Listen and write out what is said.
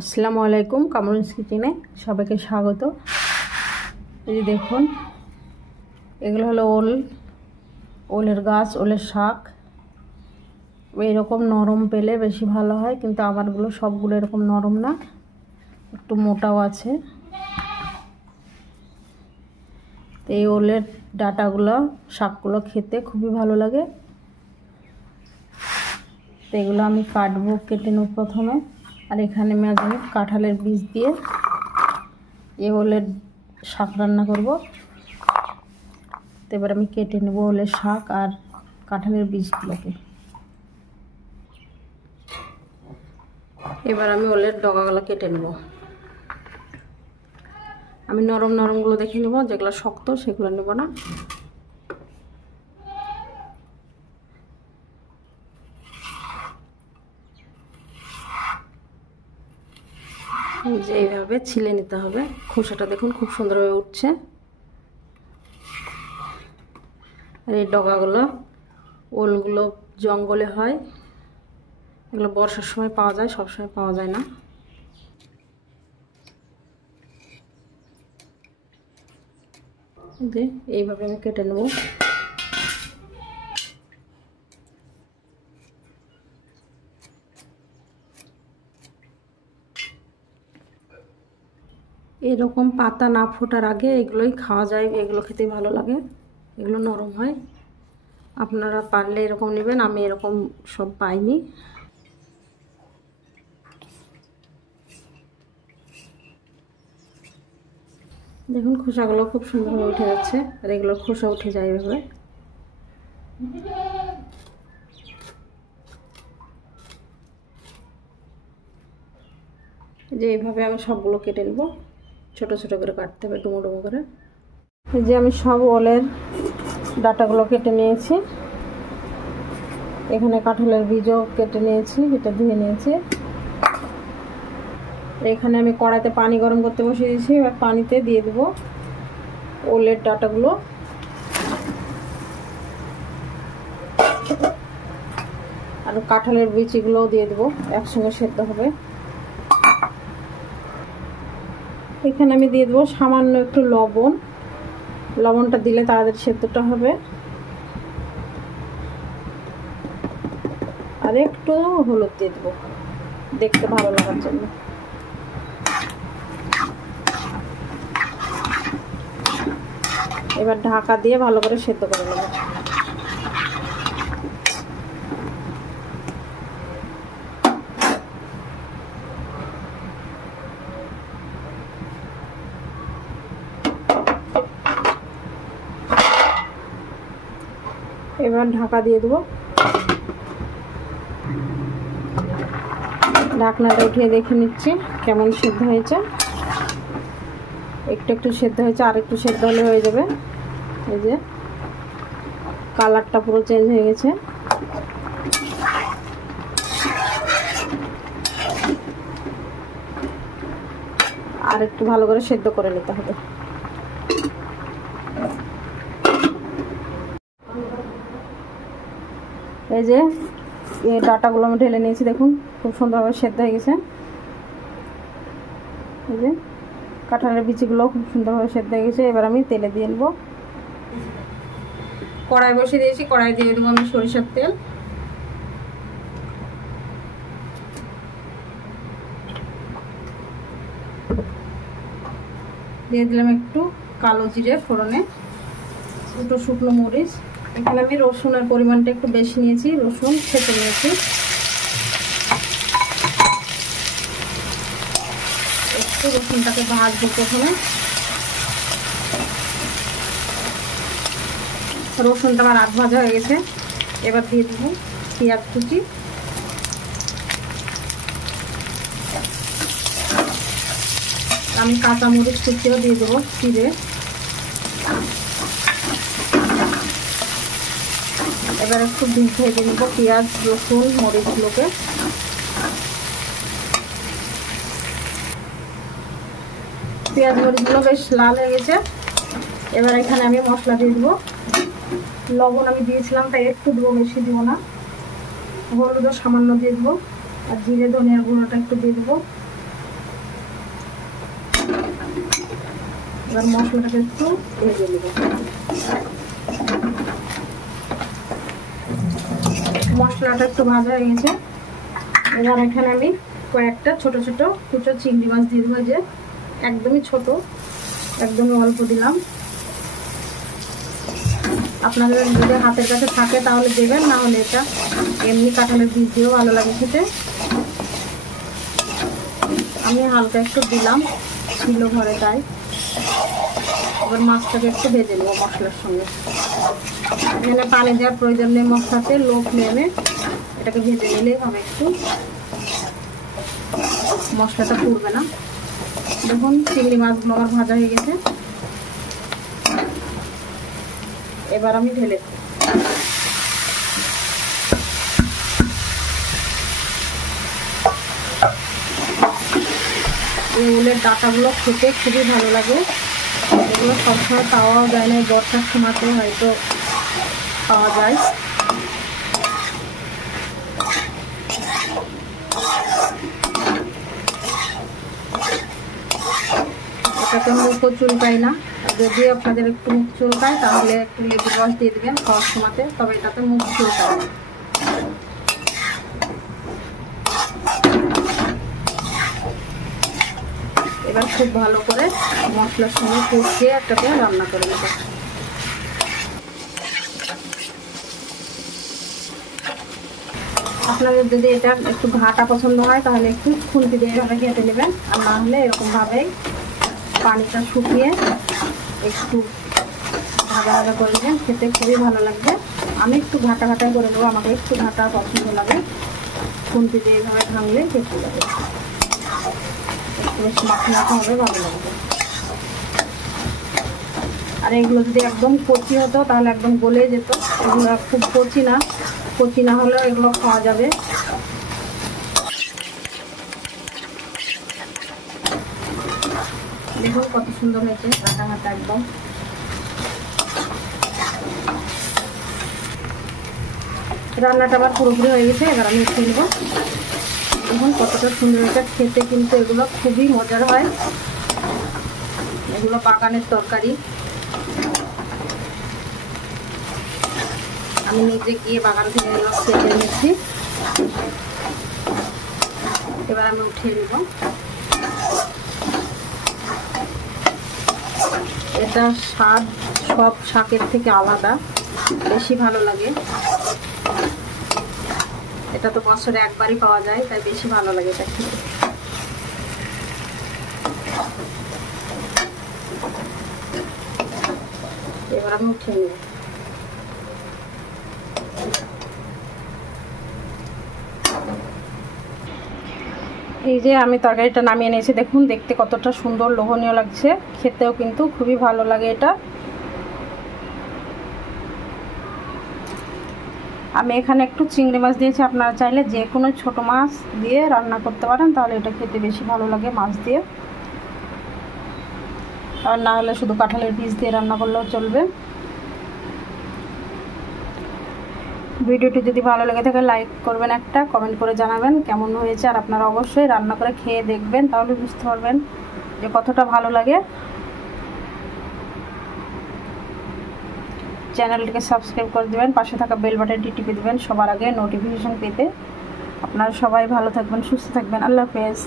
আসসালামু আলাইকুম, কামরুনস কিচেনে সবাইকে স্বাগত। এই যে দেখুন, এগুলো হলো ওলের গাছ, ওলের শাক। এইরকম নরম পেলে বেশি ভালো হয়, কিন্তু আমারগুলো সবগুলো এরকম নরম না, একটু মোটাও আছে। তো এই ওলের ডাঁটাগুলো, শাকগুলো খেতে খুবই ভালো লাগে। তো এগুলো আমি কাটবো, কেটে নেব প্রথমে। আর এখানে আমি কাঁঠালের বীজ দিয়ে এই ওলের শাক রান্না করব। তো এবার আমি কেটে নেব ওলের শাক আর কাঁঠালের বীজগুলোকে। এবার আমি ওলের ডগাগুলো কেটে নেব। আমি নরম নরমগুলো দেখে নেব, যেগুলো শক্ত সেগুলো নেব না। যে এইভাবে ছিলে নিতে হবে। খোসাটা দেখুন খুব সুন্দরভাবে উঠছে। আর এই ডগাগুলো, ওলগুলো জঙ্গলে হয়, এগুলো বর্ষার সময় পাওয়া যায়, সবসময় পাওয়া যায় না। এইভাবে আমি কেটে নেব। এরকম পাতা না ফোটার আগে এগুলোই খাওয়া যায়, এগুলো খেতে ভালো লাগে, এগুলো নরম হয়। আপনারা পারলে এরকম নেবেন, আমি এরকম সব পাইনি। দেখুন খোসাগুলো খুব সুন্দরভাবে উঠে যাচ্ছে, আর এগুলোর খোসা উঠে যায় এভাবে। যে এইভাবে আমি সবগুলো কেটে নেব, ছোট ছোট করে কাটতে হবে, ডুমো ডুমো করে। এই যে আমি সব ওলের ডাঁটাগুলো কেটে নিয়েছি। এখানে কাঁঠালের বীজও কেটে নিয়েছি, এটা ধুয়ে নিয়েছি। এখানে আমি কড়াইতে পানি গরম করতে বসিয়ে দিয়েছি। এবার পানিতে দিয়ে দেব ওলের ডাঁটাগুলো। আর কাঁঠালের বীজগুলোও দিয়ে দেবো, একসঙ্গে সেদ্ধ হবে। এখানে আমি দিয়ে দেবো সামান্য একটু লবণ। লবণটা দিলে তাড়াতাড়ি সেদ্ধটা হবে। আর একটু হলুদ দিয়ে দেবো, দেখতে ভালো লাগার জন্য। এবার ঢাকা দিয়ে ভালো করে সেদ্ধ করে নেব। এবার ঢাকা দিয়ে দেবো। ঢাকনাটা উঠিয়ে দেখে নিচ্ছি কেমন সেদ্ধ হয়েছে। একটু একটু সেদ্ধ হয়েছে, আর একটু সেদ্ধ হলে হয়ে যাবে। এই যে কালারটা পুরো চেঞ্জ হয়ে গেছে। আর একটু ভালো করে সেদ্ধ করে নিতে হবে। এই যে এই ডাঁটাগুলো আমি ঢেলে নিয়েছি, দেখুন খুব সুন্দরভাবে সেদ্ধ হয়ে গেছে। এই যে কাঁঠালের বিচিগুলো খুব সুন্দরভাবে সেদ্ধ হয়ে গেছে। এবার আমি তেলে দিয়ে নেব। কড়াই বসিয়ে দিয়েছি, কড়াই দিয়ে দেবো আমি সরিষার তেল। দিয়ে দিলাম একটু কালো জিরে ফোড়নে, দুটো শুকনো মরিচ। এখানে আমি রসুনের পরিমাণটা একটু বেশি নিয়েছি, রসুন ছেঁচে নিয়েছি। একটু রসুনটাকে ভাজবো প্রথমে। রসুনটা আমার আধ ভাজা হয়ে গেছে। এবার দিয়ে দেবো পেঁয়াজ কুচি। আমি কাঁচা মরিচ কুচিও দিয়ে দেবো চিড়ে। এবার একটু ভেজে নেব পেঁয়াজ, রসুন, মরিচগুলোকে। পেঁয়াজ মরিচগুলো বেশ লাল হয়ে গেছে। এবার এখানে আমি মশলা দিয়ে দেবো। লবণ আমি দিয়েছিলাম, তাই একটু দেবো, বেশি দেবো না। হলুদও সামান্য দিয়ে দেবো। আর জিরে ধনিয়ার গুঁড়োটা একটু দিয়ে দেবো। এবার মশলাটাকে একটু ভেজে নেব। মশলাটা একটু ভাজা হয়ে গেছে। এবার এখানে আমি কয়েকটা ছোট ছোট কুচো চিংড়ি মাছ দিয়ে দেবো, যে একদমই ছোট, একদমই অল্প দিলাম। আপনাদের যদি হাতের কাছে থাকে তাহলে দেবেন, না হলে এটা এমনি কাঁঠালের বীজ দিয়েও ভালো লাগে খেতে। আমি হালকা একটু দিলাম, ছিল ঘরে তাই। এবার মাছটাকে একটু ভেজে নেব মশলার সঙ্গে। এখানে পানি দেওয়ার প্রয়োজন নেই, মশলাতে লো ফ্লেমে এটাকে ভেজে নিলেই হবে। একটু মশলাটা পুড়বে না। দেখুন চিংড়ি মাছগুলো আমার ভাজা হয়ে গেছে। এবার আমি ঢেলে এই ওলের ডাঁটাগুলো খেতে খুবই ভালো লাগে। এগুলো সবসময় পাওয়াও যায় না, বর্ষার সময়তে হয়তো পাওয়া যায়। এটাতে মুখও চুলকায় না। যদি আপনাদের একটু মুখ চুলকায় তাহলে একটু লেবুর রস দিয়ে দেবেন খাওয়ার সময়তে, তবে এটাতে মুখ চুলকায় না। এবার খুব ভালো করে মশলার সঙ্গে কষিয়ে একটাকে রান্না করে নেব। আপনাদের যদি এটা একটু ঘাটা পছন্দ হয় তাহলে একটু খুন্তি দিয়ে এভাবে কেটে নেবেন, আর না হলে এরকমভাবেই পানিটা শুকিয়ে একটু ভাজা ভাজা করে নেবেন, খেতে খুবই ভালো লাগবে। আমি একটু ঘাটা ঘাটা করে নেবো, আমাকে একটু ঘাটা পছন্দ লাগে। খুন্তি দিয়ে এভাবে ভাঙলে কেটে যাবে, একটু বেশি মাখা মাখা হবে, ভালো লাগবে। আর এগুলো যদি একদম কচি হতো তাহলে একদম গলে যেত। এগুলো খুব কচি না হলেও এগুলো খাওয়া যাবে। দেখুন কত সুন্দর হয়েছে, কাটা হাতা একদম। রান্নাটা আবার পুরোপুরি হয়ে গেছে, এবার আমি উঠিয়ে নেব। দেখুন কতটা সুন্দর হয়েছে খেতে, কিন্তু এগুলো খুবই মজার হয়। এগুলো বাগানের তরকারি, আমি নিজে গিয়ে বাগান থেকে এগুলো কেটে এনেছি। এবার আমি উঠিয়ে নেব। এটা স্বাদ সব শাকের থেকে আলাদা, বেশি ভালো লাগে। এটা তো বছরে একবারই পাওয়া যায়, তাই বেশি ভালো লাগে এটা খেতে। এবার আমি উঠিয়ে নেব। এই যে আমি তরকারিটা নামিয়ে নিয়েছি, দেখুন দেখতে কতটা সুন্দর লোভনীয় লাগছে, খেতেও কিন্তু খুবই ভালো লাগে এটা। আমি এখানে একটু চিংড়ি মাছ দিয়েছি, আপনারা চাইলে যে কোনো ছোট মাছ দিয়ে রান্না করতে পারেন, তাহলে এটা খেতে বেশি ভালো লাগে মাছ দিয়ে। আর না হলে শুধু কাঁঠালের বীজ দিয়ে রান্না করলেও চলবে। ভিডিওটি যদি ভালো লেগে থাকে লাইক করবেন, একটা কমেন্ট করে জানাবেন কেমন হয়েছে। আর আপনারা অবশ্যই রান্না করে খেয়ে দেখবেন, তাহলে বুঝতে পারবেন যে কতটা ভালো লাগে। চ্যানেলটিকে সাবস্ক্রাইব করে দেবেন, পাশে থাকা বেল বাটনটি টিপে দেবেন সবার আগে নোটিফিকেশন পেতে। আপনারা সবাই ভালো থাকবেন, সুস্থ থাকবেন। আল্লাহ হাফেজ।